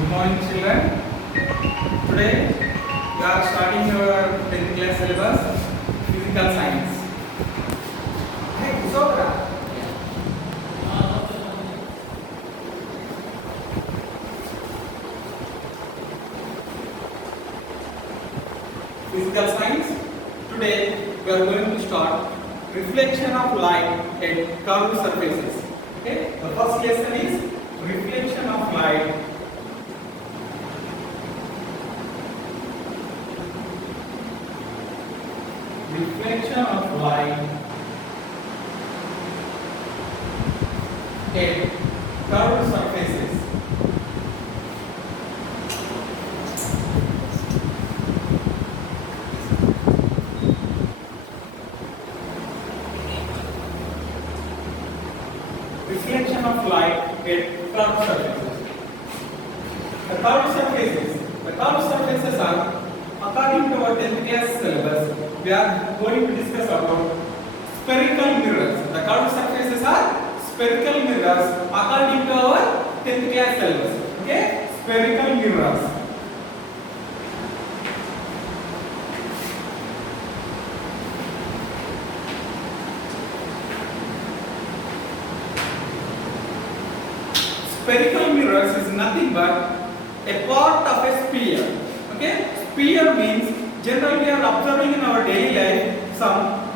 Good morning, children. Today we are starting our 10th class syllabus, physical science. Hey, Sobra. Physical science. Today we are going to start reflection of light at curved surfaces. Okay. The first lesson is reflection of light. Reflection of light at curved surfaces. Reflection of light at curved surfaces. The curved surfaces are, according to our 10th class syllabus, we are going to discuss about spherical mirrors. The curved surfaces are spherical mirrors according to our 10th class syllabus. Okay, spherical mirrors. Spherical mirrors is nothing but a part of a sphere. Okay, sphere means generally we are observing in our daily life some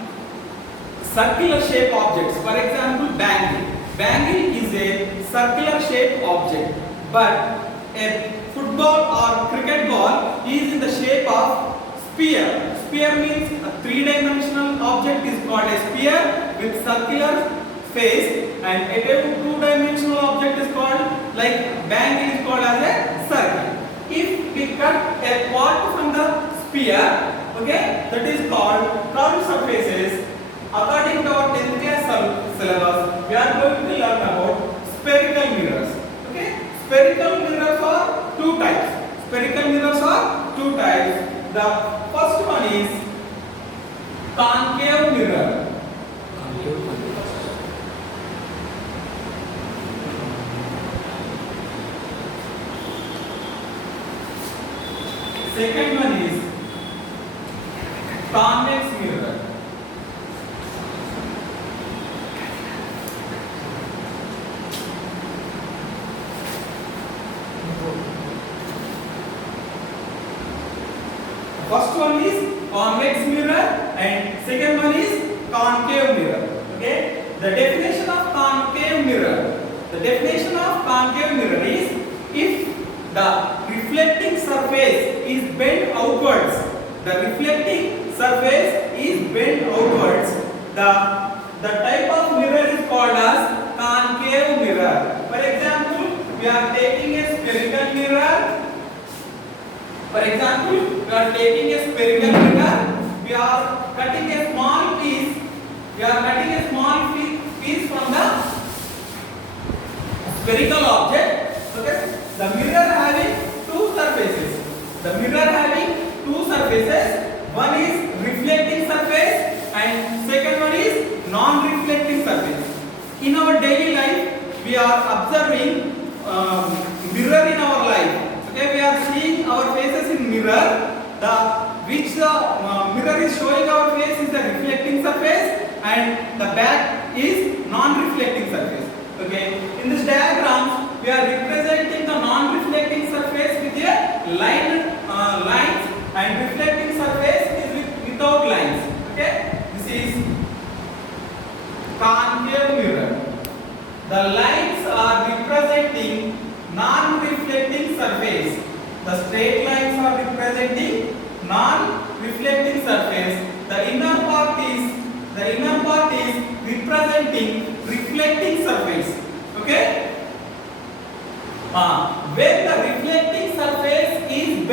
circular shape objects. For example, bangle. Bangle is a circular shape object, but a football or cricket ball is in the shape of sphere. Sphere means a three-dimensional object is called a sphere with circular face, and a two-dimensional object is called, like bangle is called as a circle. If we cut a part from the sphere, okay, that is called curved surfaces. According to our 10th class syllabus, we are going to learn about spherical mirrors. Okay, spherical mirrors are two types. Spherical mirrors are two types. The first one is concave mirror. Second one is convex mirror. First one is convex mirror and second one is concave mirror. Okay. The definition of concave mirror. The definition of concave mirror is if the reflecting surface is bent outwards. The reflecting surface is bent outwards. The type of mirror is called as concave mirror. For example, we are taking a spherical mirror. For example, we are taking a spherical mirror. We are cutting a small piece. We are cutting a small piece from the spherical object. Okay. The mirror having two surfaces. The mirror having two surfaces. One is reflecting surface and second one is non-reflecting surface. In our daily life, we are observing mirror in our life. Okay, we are seeing our faces in mirror. The mirror is showing our face is the reflecting surface and the back is non-reflecting surface. Okay, in this diagram we are representing the non-reflecting surface with a lines and reflecting surface is without lines. Okay, this is concave mirror. The lines are representing non-reflecting surface. The straight lines are representing non-reflecting surface. The inner part is representing reflecting surface. Okay. When the reflecting surface is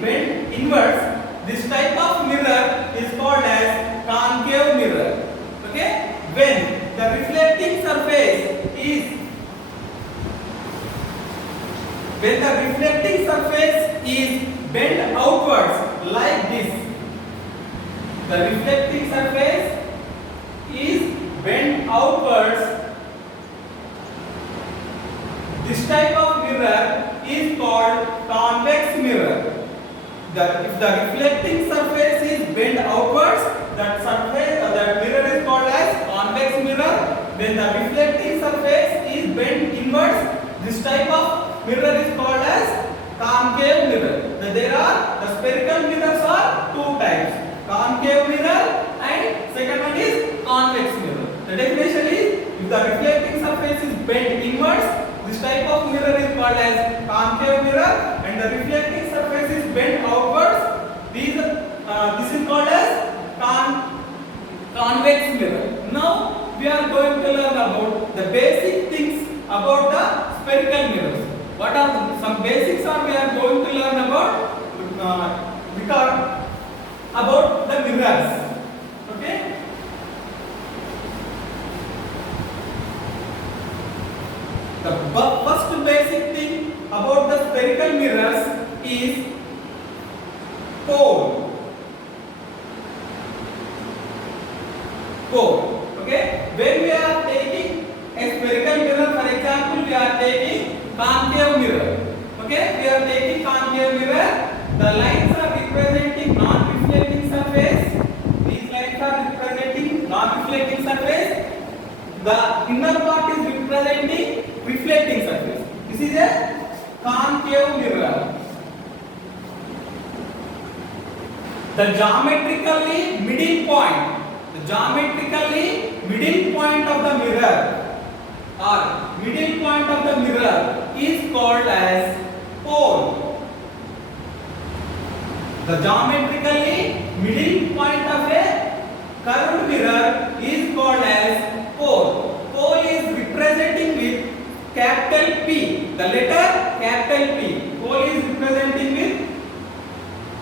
bent inwards, this type of mirror is called as concave mirror. Okay. When the reflecting surface is bent outwards like this, the reflecting surface is bent outwards This type of mirror is called convex mirror. If the reflecting surface is bent outwards, that mirror is called as convex mirror. When the reflecting surface is bent inwards, this type of mirror is called as concave mirror. The spherical mirrors are two types: concave mirror and second one is convex mirror. The definition is, if the reflecting surface is bent inwards, this type of mirror is called as concave mirror, and the reflecting surface is bent outwards. This is called as convex mirror. Now we are going to learn about the basic things about the spherical mirrors. What are some basics we are going to learn about? About the mirrors. Okay. The first basic thing about the spherical mirrors is pole. Okay. When we are taking a spherical mirror, for example, we are taking concave mirror. Okay. We are taking concave mirror. The lines are representing non-reflecting surface. These lines are representing non-reflecting surface. The inner part is representing reflecting surface. This is a concave mirror. The geometrically middle point of the mirror is called as pole. The geometrically middle point of a curved mirror is called as pole. Pole is representing with capital P, the letter capital P. Pole is representing with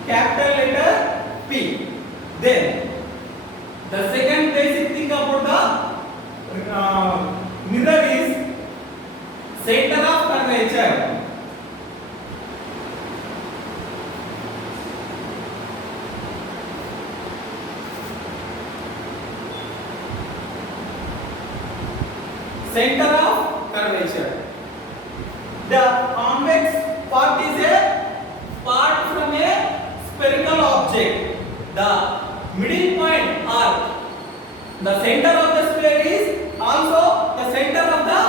capital letter P. Then the second basic thing about the mirror is center of curvature. Center of curvature. The convex part is a part from a spherical object. The middle point or the center of the sphere is also the center of the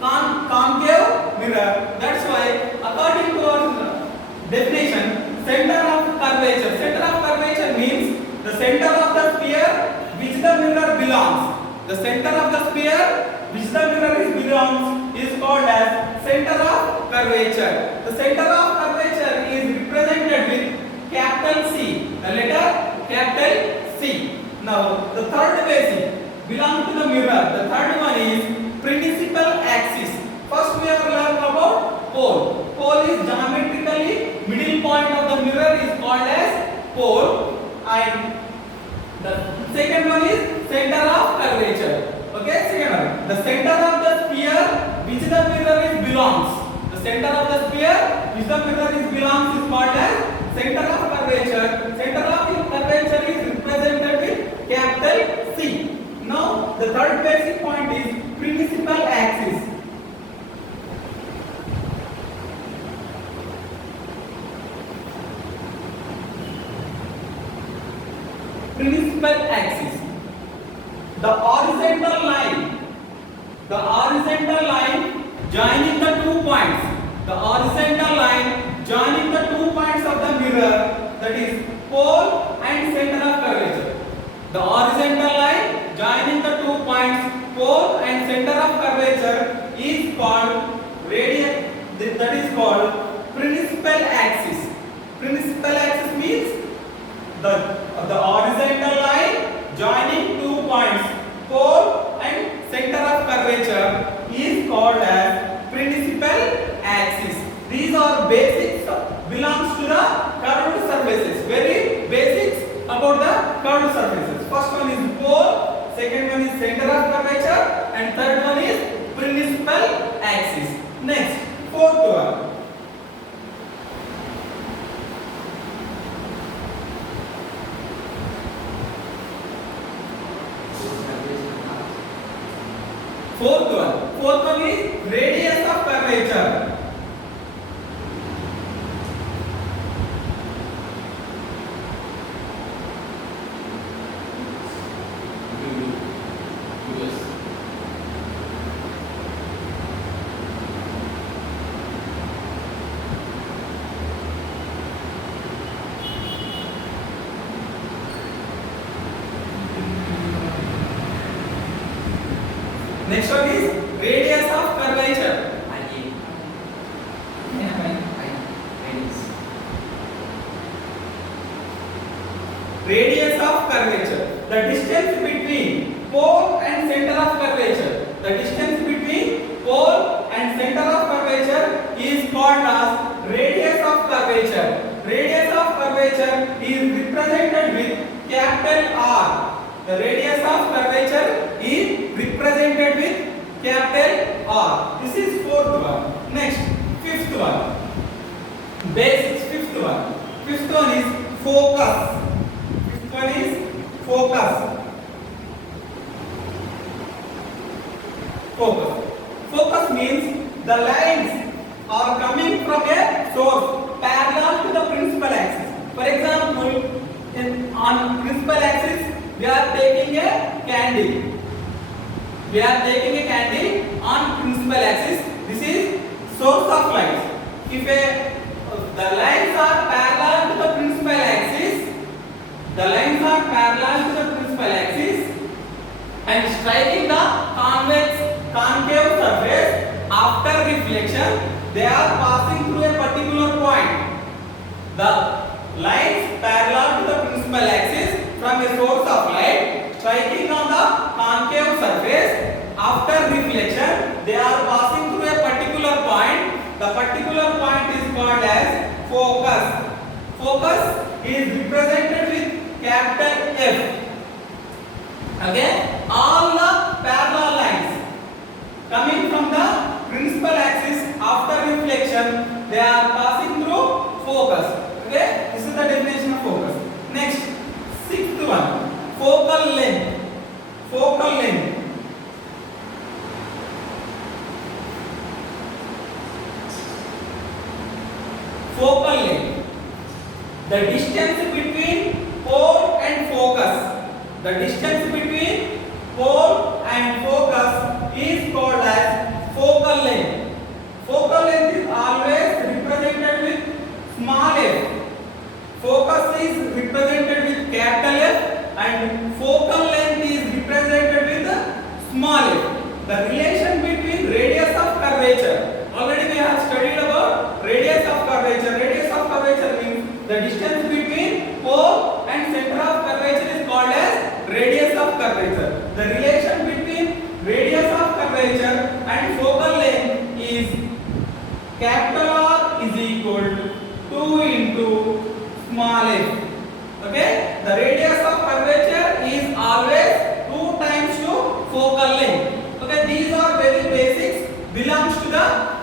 concave mirror. That's why, according to our definition, center of curvature means the center of the sphere which the mirror belongs. The center of the sphere which the mirror belongs is called as center of curvature. The center of curvature is represented with capital C, the letter capital C. Now the third basic belongs to the mirror. The third one is principal axis. First we have learned about pole. Pole is geometrically middle point of the mirror is called as pole, and the second one is center of curvature. Okay, second one. The center of the sphere which the mirror belongs. The center of the sphere which the mirror belongs is called as center of curvature. Center of curvature is represented with capital C. Now the third basic point is principal axis. Principal axis. The horizontal line joining the 2 points. The horizontal line joining the 2 points of the mirror, that is pole and center of curvature. The horizontal line joining the 2 points, pole and center of curvature, is called radius. That is called principal axis. Principal axis means the horizontal line joining 2 points, pole and center of curvature, is called as principal axis. These are basics belongs to the curved surfaces. Very basics about the curved surfaces. First one is pole, second one is center of curvature, and third one is principal axis. Next, fourth one. Fourth one. Fourth one is radius of curvature. Next one is radius of curvature. Radius of curvature. The distance between pole and center of curvature. The distance between pole and center of curvature is called as radius of curvature. Radius of curvature is represented with capital R. The radius of curvature is represented with capital R. This is fourth one. Next, fifth one. Basics. Fifth one. Fifth one is focus. Fifth one is focus. Focus. Focus means the lines are coming from a source parallel to the principal axis. For example, on principal axis we are taking a candle. We are taking a candle on principal axis. This is source of light. If the lines are parallel to the principal axis, the lines are parallel to the principal axis and striking the concave surface after reflection, they are passing through a particular point. The lines parallel to the principal axis from a source of light striking on the concave surface after reflection, they are passing through a particular point. The particular point is called as focus. Focus is represented with capital F. Okay, all the parallel lines coming from the principal axis after reflection, they are passing through focus. Okay, this is the definition of focus. Next, sixth one, focal length. Focal length. Focal length. The distance between pole and focus. The distance between pole and focus is called as focal length. Focal length is always represented with small f. Focus is represented with capital F and focal length is represented with small f. The relation between radius of curvature. Already we have studied about radius of curvature. Radius of curvature means the distance between pole and center of curvature is called as radius of curvature. The relation between radius of curvature and focal length is capital R is equal to 2 into small f. Okay, the radius of curvature is always 2 times to focal length. Okay, these are very basics, belongs to the